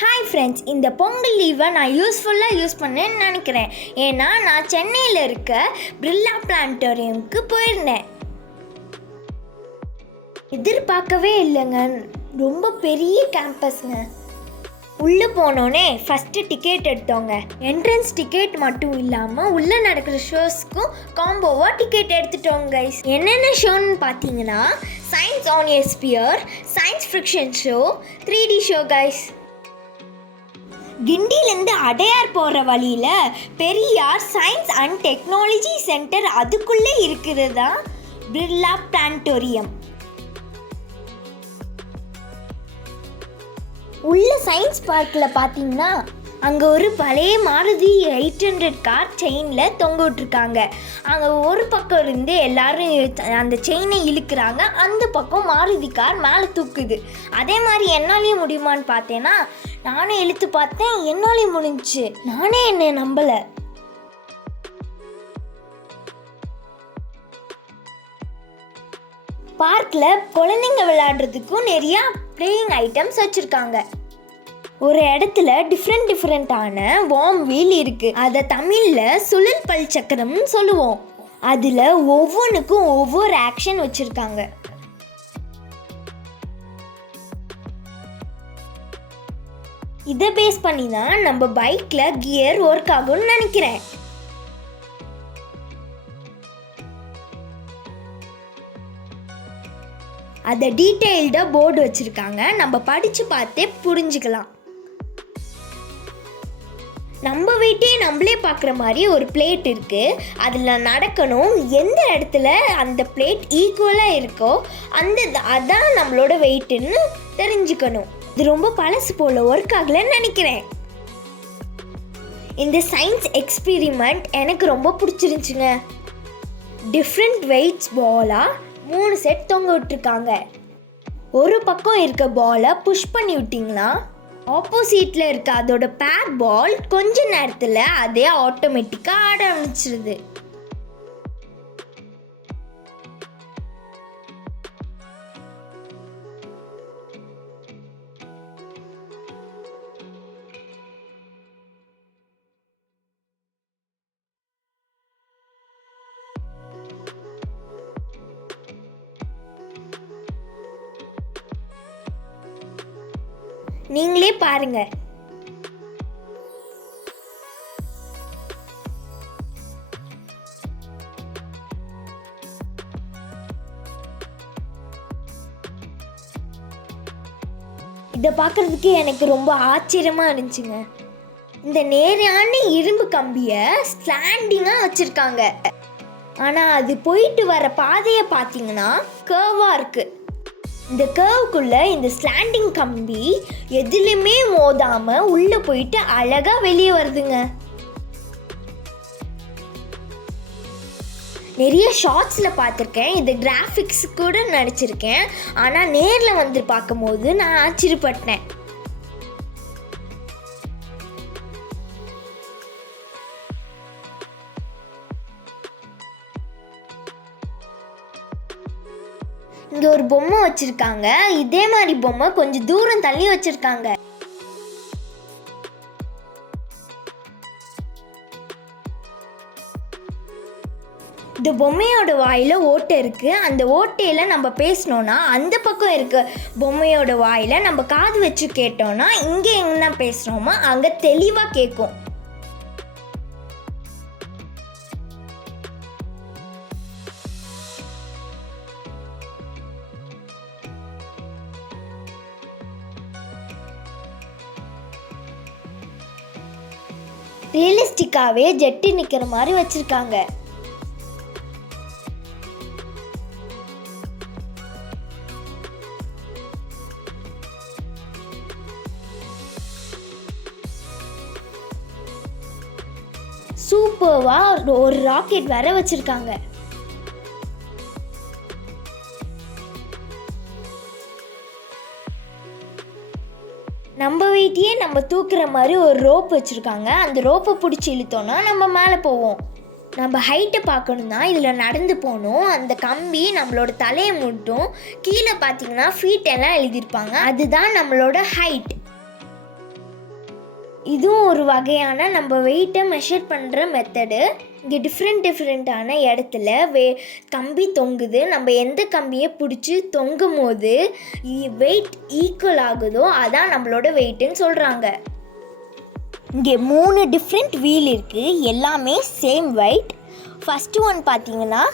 Hi friends, இந்த பொங்கல் லீவை நான் யூஸ்ஃபுல்லாக யூஸ் பண்ணேன்னு நினைக்கிறேன். ஏன்னா நான் சென்னையில் இருக்க பிர்லா பிளானட்டோரியமுக்கு போயிருந்தேன். எதிர்பார்க்கவே இல்லைங்க, ரொம்ப பெரிய கேம்பஸ்ங்க. உள்ளே போனோடனே ஃபஸ்ட்டு டிக்கெட் எடுத்தோங்க. என்ட்ரன்ஸ் டிக்கெட் மட்டும் இல்லாமல் உள்ளே நடக்கிற ஷோஸ்க்கும் காம்போவாக டிக்கெட் எடுத்துட்டோங்க கைஸ். என்னென்ன ஷோன்னு பார்த்தீங்கன்னா science on a sphere, science fiction show, 3D show guys. கிண்டிலேருந்து அடையார் போகிற வழியில் Periyar science and technology centre, அதுக்குள்ளே இருக்கிறது தான் பிர்லா பிளானட்டோரியம். உள்ள சயின்ஸ் பார்க்கில் பார்த்தீங்கன்னா அங்கே ஒரு பழைய மாருதி 800 கார் செயினில் தொங்க விட்டுருக்காங்க. அங்கே ஒரு பக்கம் இருந்து எல்லாரும் அந்த செயினை இழுக்கிறாங்க, அந்த பக்கம் மாருதி கார் மேலே தூக்குது. அதே மாதிரி என்னாலேயும் முடியுமான்னு பார்த்தேன்னா நானே இழுத்து பார்த்தேன், என்னாலேயும் முடிஞ்சிச்சு. நானே என்னை நம்பலை. பார்க்கில் குழந்தைங்க விளையாடுறதுக்கும் நிறையா ப்ளேயிங் ஐட்டம்ஸ் வச்சுருக்காங்க. ஒரு இடத்துல டிஃப்ரெண்ட்டான வார்ம் வீல் இருக்குது. அதை தமிழில் சுழல் பல் சக்கரம்னு சொல்லுவோம். அதில் ஒவ்வொன்றுக்கும் ஒவ்வொரு ஆக்ஷன் வச்சுருக்காங்க. இதை பேஸ் பண்ணி தான் நம்ம பைக்கில் கியர் ஒர்க் ஆகும்னு நினைக்கிறேன். அதை டீட்டெயில்டாக போர்டு வச்சுருக்காங்க, நம்ம படித்து பார்த்தே புரிஞ்சுக்கலாம். நம்ம வீட்டையே நம்மளே பார்க்குற மாதிரி ஒரு பிளேட் இருக்குது. அதில் நடக்கணும், எந்த இடத்துல அந்த பிளேட் ஈக்குவலாக இருக்கோ அதான் நம்மளோட வெயிட்டுன்னு தெரிஞ்சுக்கணும். இது ரொம்ப பழசு போல் ஒர்க் ஆகலைன்னு நினைக்கிறேன். இந்த சயின்ஸ் எக்ஸ்பெரிமெண்ட் எனக்கு ரொம்ப பிடிச்சிருந்துச்சுங்க. டிஃப்ரெண்ட் வெயிட்ஸ் பாலாக 3 செட் தொங்க விட்டுருக்காங்க. ஒரு பக்கம் இருக்க பாலை புஷ் பண்ணி விட்டிங்கன்னா ஆப்போசிட்டில் இருக்க அதோட பேர் பால் கொஞ்ச நேரத்தில் அதே ஆட்டோமேட்டிக்காக ஆட ஆரம்பிச்சிருது. நீங்களே பாருங்க. இதை பார்க்கறதுக்கு எனக்கு ரொம்ப ஆச்சரியமா இருந்துச்சுங்க. இந்த நேரான இரும்பு கம்பியை ஸ்லாண்டிங்காக வச்சுருக்காங்க. ஆனால் அது போயிட்டு வர பாதையை பார்த்தீங்கன்னா கர்வாக இருக்குது. இந்த கர்வுக்குள்ளே இந்த ஸ்லாண்டிங் கம்பி எதுலையுமே மோதாமல் உள்ளே போயிட்டு அழகாக வெளியே வருதுங்க. நிறைய ஷார்ட்ஸில் பார்த்துருக்கேன், இது கிராஃபிக்ஸ் கூட நடிச்சிருக்கேன். ஆனால் நேரில் வந்து பார்க்கும்போது நான் ஆச்சரியப்பட்டேன். இங்கே ஒரு பொம்மை வச்சுருக்காங்க. இதே மாதிரி பொம்மை கொஞ்சம் தூரம் தள்ளி வச்சுருக்காங்க. இந்த பொம்மையோட வாயில் ஓட்டை இருக்குது. அந்த ஓட்டையில் நம்ம பேசினோன்னா அந்த பக்கம் இருக்க பொம்மையோட வாயில் நம்ம காது வச்சு கேட்டோன்னா இங்கே என்ன பேசுகிறோமோ அங்கே தெளிவாக கேட்கும். ரியலிஸ்டிக்காகவே ஜெட்டு நிற்கிற மாதிரி வச்சுருக்காங்க. சூப்பராக ஒரு ராக்கெட் வேற வச்சுருக்காங்க. நம்ம வீட்டையே நம்ம தூக்குற மாதிரி ஒரு ரோப் வச்சுருக்காங்க. அந்த ரோப்பை பிடிச்சி இழுத்தோன்னா நம்ம மேலே போவோம். நம்ம ஹைட்டை பார்க்கணுன்னா இதில் நடந்து போகணும். அந்த கம்பி நம்மளோட தலையை முட்டும். கீழே பார்த்தீங்கன்னா ஃபீட் எல்லாம் எழுதியிருப்பாங்க, அதுதான் நம்மளோட ஹைட். இதுவும் ஒரு வகையான நம்ம வெயிட்டை மெஷர் பண்ணுற மெத்தடு. இங்கே டிஃப்ரெண்ட்டான இடத்துல கம்பி தொங்குது. நம்ம எந்த கம்பியை பிடிச்சி தொங்கும் போது வெயிட் ஈக்குவல் ஆகுதோ அதான் நம்மளோட வெயிட்டுன்னு சொல்கிறாங்க. இங்கே 3 டிஃப்ரெண்ட் வீல் இருக்குது, எல்லாமே சேம் வெயிட். ஃபஸ்ட்டு ஒன் பார்த்தீங்கன்னா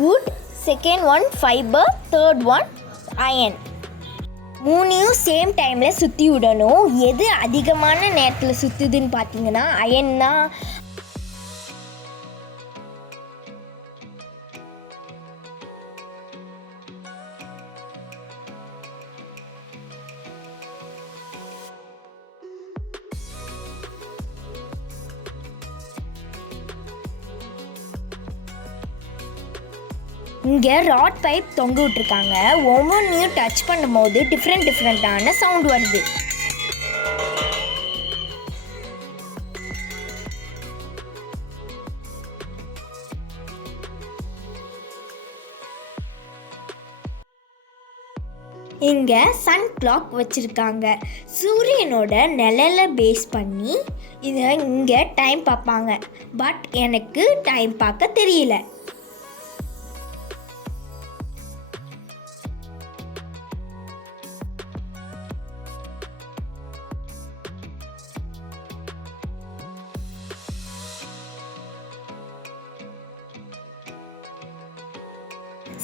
wood, second one fibre, third one iron. 3யும் சேம் டைமில் சுற்றி விடணும். எது அதிகமான நேரத்தில் சுற்றுதுன்னு பார்த்தீங்கன்னா அயன் தான். இங்கே ராட் பைப் தொங்க விட்டுருக்காங்க. ஒவ்வொன்றையும் டச் பண்ணும்போது டிஃப்ரெண்ட்டான சவுண்ட் வருது. இங்கே சன் கிளாக் வச்சுருக்காங்க. சூரியனோட நிழலை பேஸ் பண்ணி இங்கே டைம் பார்ப்பாங்க. பட் எனக்கு டைம் பார்க்க தெரியல.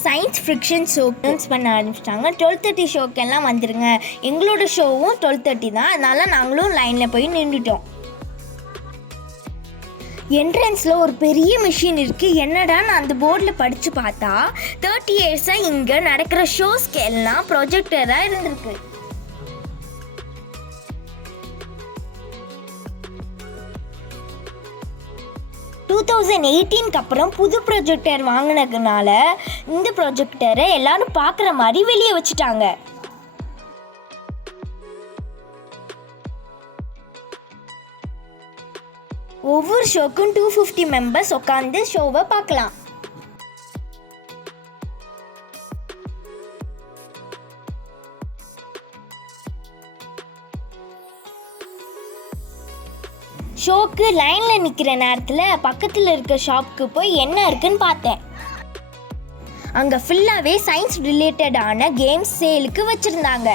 சயின்ஸ் ஃபிக்ஷன் ஷோக்கு பண்ண ஆரம்பிச்சிட்டாங்க. 12:30 ஷோக்கெல்லாம் வந்துடுங்க. எங்களோட ஷோவும் 12:30 தான். அதனால் நாங்களும் லைனில் போய் நின்றுட்டோம். என்ட்ரன்ஸில் ஒரு பெரிய மிஷின் இருக்குது. என்னடான்னு அந்த போர்டில் படித்து பார்த்தா 30 இயர்ஸாக இங்கே நடக்கிற ஷோஸ்க்கு எல்லாம் ப்ரொஜெக்டராக இருந்திருக்கு. அப்புறம் புது ப்ரொஜெக்டர் வாங்கினதுனால இந்த ப்ரொஜெக்டரை எல்லாரும் பார்க்குற மாதிரி வெளியே வச்சுட்டாங்க. ஒவ்வொரு ஷோக்கும் 250 மெம்பர்ஸ் உட்காந்து ஷோவை பார்க்கலாம். ஷோக்கு லைனில் நிற்கிற நேரத்தில் பக்கத்தில் இருக்க ஷாப்புக்கு போய் என்ன இருக்குன்னு பார்த்தேன். அங்கே ஃபுல்லாகவே சயின்ஸ் ரிலேட்டடான கேம்ஸ் சேலுக்கு வச்சுருந்தாங்க.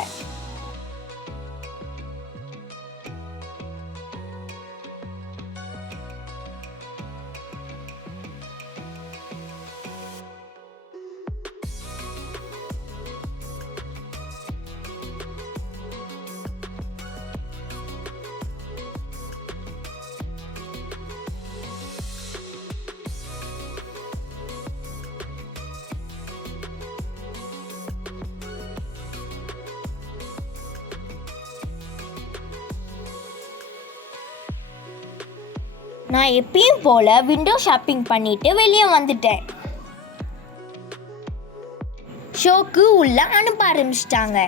நான் எப்பயும் போல விண்டோ ஷாப்பிங் பண்ணிட்டு வெளியே வந்துட்டேன். ஷோக்கு உள்ள அனுப்ப ஆரம்பிச்சிட்டாங்க.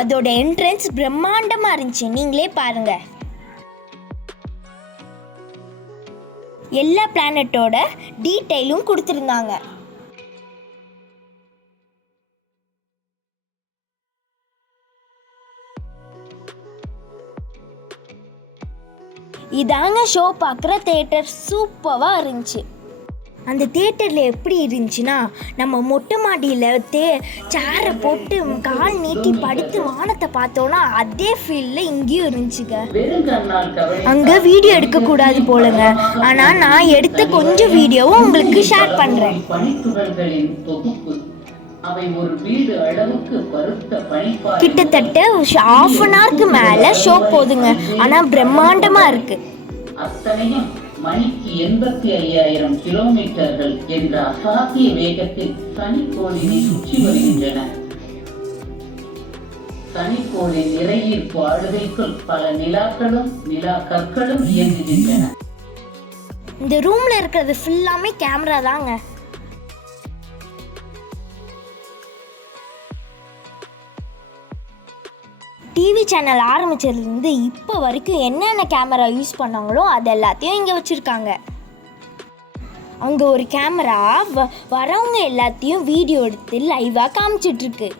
அதோட என்ட்ரன்ஸ் பிரம்மாண்டமா இருந்துச்சு. நீங்களே பாருங்க. எல்லா பிளானட்டோட டீட்டெயிலும் கொடுத்துருந்தாங்க. இதாங்க ஷோ பார்க்குற தேட்டர். சூப்பராக இருந்துச்சு. அந்த தேட்டரில் எப்படி இருந்துச்சுன்னா, நம்ம மொட்டை மாடியில் சேரை போட்டு கால் நீட்டி படுத்து வானத்தை பார்த்தோன்னா அதே ஃபீல்டில் இங்கேயும் இருந்துச்சுங்க. அங்கே வீடியோ எடுக்கக்கூடாது போலங்க. ஆனால் நான் எடுத்த கொஞ்சம் வீடியோவும் உங்களுக்கு ஷேர் பண்ணுறேன். கிட்டத்தட்ட 1/2 மேல ஷோ போதுங்க. ஆனா பிரம்மாண்டமா இருக்கு. அத்தனையும் மணிக்கு 85,000 கிலோமீட்டர்கள் என்ற அசாத்திய வேகத்தில் சனிக்கோளினை சுற்றி வருகின்றன. சனிக்கோளின் நிறையீர்ப்பு ஆளுகைக்குள் பல நிலாக்களும் நிலா கற்களும் இயங்குகின்றன. இந்த ரூம்ல இருக்கிறது ஃபுல்லாமே கேமரா தாங்க. டிவி சேனல் ஆரம்பிச்சதுலேருந்து இப்போ வரைக்கும் என்னென்ன கேமரா யூஸ் பண்ணாங்களோ அது எல்லாத்தையும் இங்கே வச்சுருக்காங்க. அங்கே ஒரு கேமரா வரவங்க எல்லாத்தையும் வீடியோ எடுத்து லைவாக காமிச்சிட்ருக்கு.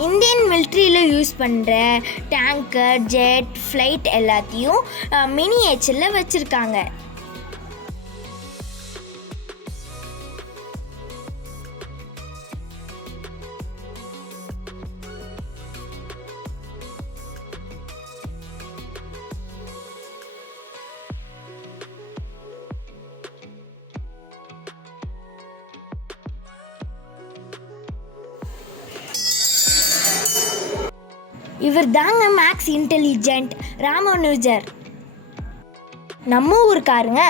இந்தியன் மிலிட்ரியில் யூஸ் பண்ணுற டேங்கர், ஜெட், ஃப்ளைட் எல்லாத்தையும் மினியேச்சரில் வச்சுருக்காங்க. இவர் தாங்க மேக்ஸ் இன்டெலிஜென்ட் ராமானுஜர், நம்ம ஊருக்காருங்க.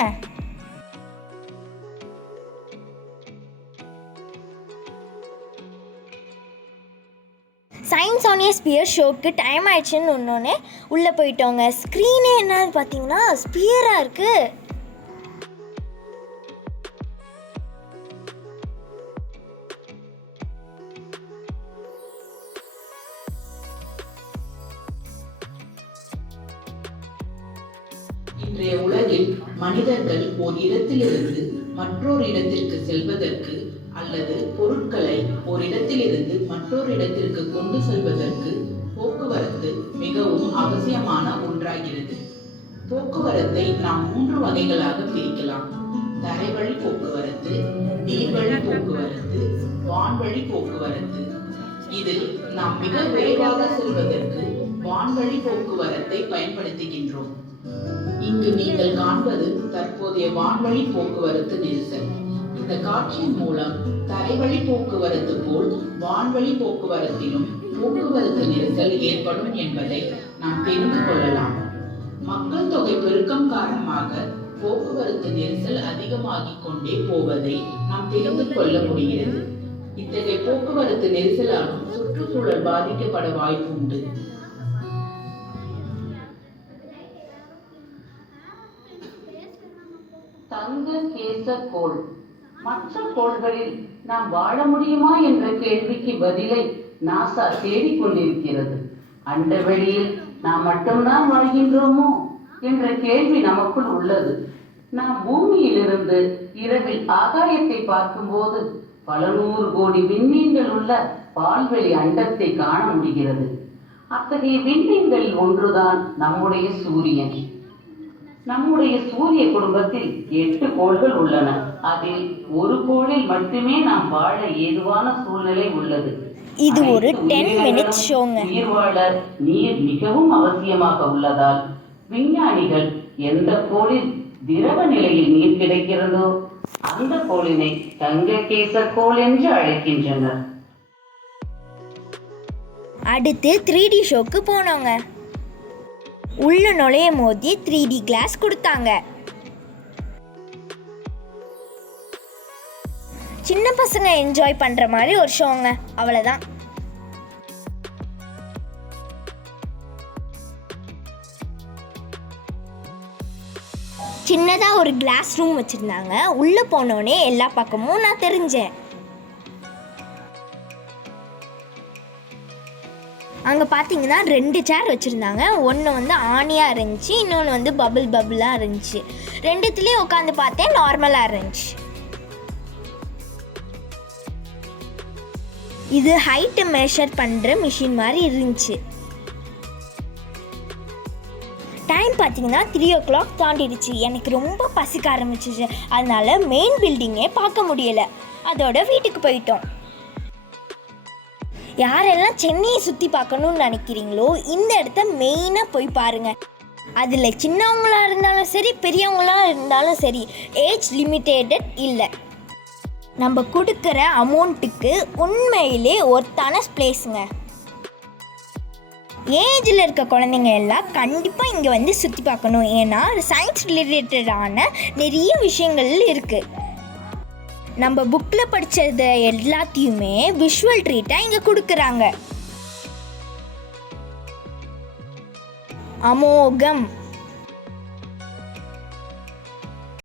சயின்ஸ் ஆன் ஏ ஸ்பியர் ஷோக்கு டைம் ஆயிடுச்சுன்னு ஒன்னொன்னே உள்ளே போயிட்டோங்க. ஸ்க்ரீனே என்னன்னு பார்த்தீங்கன்னா ஸ்பியராக இருக்குது. இன்றைய உலகில் மனிதர்கள் ஒரு இடத்திலிருந்து மற்றொரு இடத்திற்கு செல்வதற்கு அல்லது பொருட்களை ஒரு இடத்திலிருந்து மற்றொரு இடத்திற்கு கொண்டு செல்வதற்கு போக்குவரத்து மிகவும் அவசியமான ஒன்றாகிறது. போக்குவரத்தை நாம் 3 வகைகளாக பிரிக்கலாம். தரைவழி போக்குவரத்து, நீர்வழி போக்குவரத்து, வான்வழி போக்குவரத்து. இதில் நாம் மிக விரைவாக செல்வதற்கு வான்வழி போக்குவரத்தை பயன்படுத்துகின்றோம். இங்கு நீங்கள் காண்பது தற்போதைய வான்வழி போக்குவரத்து நெரிசல். இந்த காட்சியின் மூலம் தரைவழி போக்குவரத்து போல் வான்வழி போக்குவரத்திலும் போக்குவரத்து நெரிசல் ஏற்படும் என்பதை நாம் தெரிந்து கொள்ளலாம். மக்கள் தொகை பெருக்கம் காரணமாக போக்குவரத்து நெரிசல் அதிகமாகிக் கொண்டே போவதை நாம் தெரிந்து கொள்ள முடிகிறது. இத்தகைய போக்குவரத்து நெரிசலாலும் சுற்றுச்சூழல் பாதிக்கப்பட வாய்ப்பு உண்டு. தங்க கேச கோள். மற்ற கோள்களில் நாம் வாழ முடியுமா என்ற கேள்விக்கு பதிலை நாசா தேடிக்கொண்டிருக்கிறது. அண்டவெளியில் நாம் மட்டும்தான் வாழ்கின்றோமோ என்ற கேள்வி நமக்குள் உள்ளது. நாம் பூமியிலிருந்து இரவில் ஆகாயத்தை பார்க்கும்போது பல 100 கோடி விண்மீன்கள் உள்ள பால்வெளி அண்டத்தை காண முடிகிறது. அத்தகைய விண்மீன்களில் ஒன்றுதான் நம்முடைய சூரியன். நம்முடைய சூரிய குடும்பத்தில் 8 கோள்கள் உள்ளன. அதில் ஒரு கோளில் மட்டுமே நாம் வாழ ஏதுவான சூழ்நிலை உள்ளது. இது ஒரு 10 minutes ஷோங்க. உயிர் வாழ நீர் மிகவும் அவசியமாக உள்ளதால் விஞ்ஞானிகள் எந்த கோளில் திரவ நிலையில் நீர் கிடைக்கிறதோ அந்த கோளினை தங்ககேச கோள் என்று அழைக்கின்றனர். அடுத்து 3D ஷோக்கு போனோங்க. உள்ள நுழையும் போது 3D கிளாஸ் கொடுத்தாங்க. சின்ன பசங்க என்ஜாய் பண்ற மாதிரி ஒரு ஷோங்க, அவ்வளவுதான். சின்னதா ஒரு கிளாஸ் ரூம் வச்சிருந்தாங்க. உள்ள போனோடனே எல்லா பக்கமும் நான் தெரிஞ்சேன். அங்கே பார்த்தீங்கன்னா 2 சேர் வச்சுருந்தாங்க. ஒன்று வந்து ஆணியாக இருந்துச்சு, இன்னொன்று வந்து பபுளாக இருந்துச்சு. ரெண்டுத்துலேயும் உட்காந்து பார்த்தேன், நார்மலாக இருந்துச்சு. இது ஹைட்டு மெஷர் பண்ணுற மிஷின் மாதிரி இருந்துச்சு. டைம் பார்த்தீங்கன்னா 3 o'clock தாண்டிடுச்சு. எனக்கு ரொம்ப பசிக்க ஆரம்பிச்சிச்சு. அதனால மெயின் பில்டிங்கே பார்க்க முடியலை. அதோட வீட்டுக்கு போயிட்டோம். யாரெல்லாம் சென்னையை சுற்றி பார்க்கணுன்னு நினைக்கிறீங்களோ இந்த இடத்த மெயினாக போய் பாருங்கள். அதில் சின்னவங்களாக இருந்தாலும் சரி, பெரியவங்களாக இருந்தாலும் சரி, ஏஜ் லிமிட்டேட்டட் இல்லை. நம்ம கொடுக்குற அமௌண்ட்டுக்கு உண்மையிலே ஒர்த்தான பிளேஸுங்க. ஏஜில் இருக்க குழந்தைங்க எல்லாம் கண்டிப்பாக இங்கே வந்து சுற்றி பார்க்கணும். ஏன்னா சயின்ஸ் ரிலேட்டடான நிறைய விஷயங்கள் இருக்குது. நம்ம புக்கில் படித்தது எல்லாத்தையுமே விஷுவல் ட்ரீட்டாக இங்கே கொடுக்குறாங்க. அமோகம்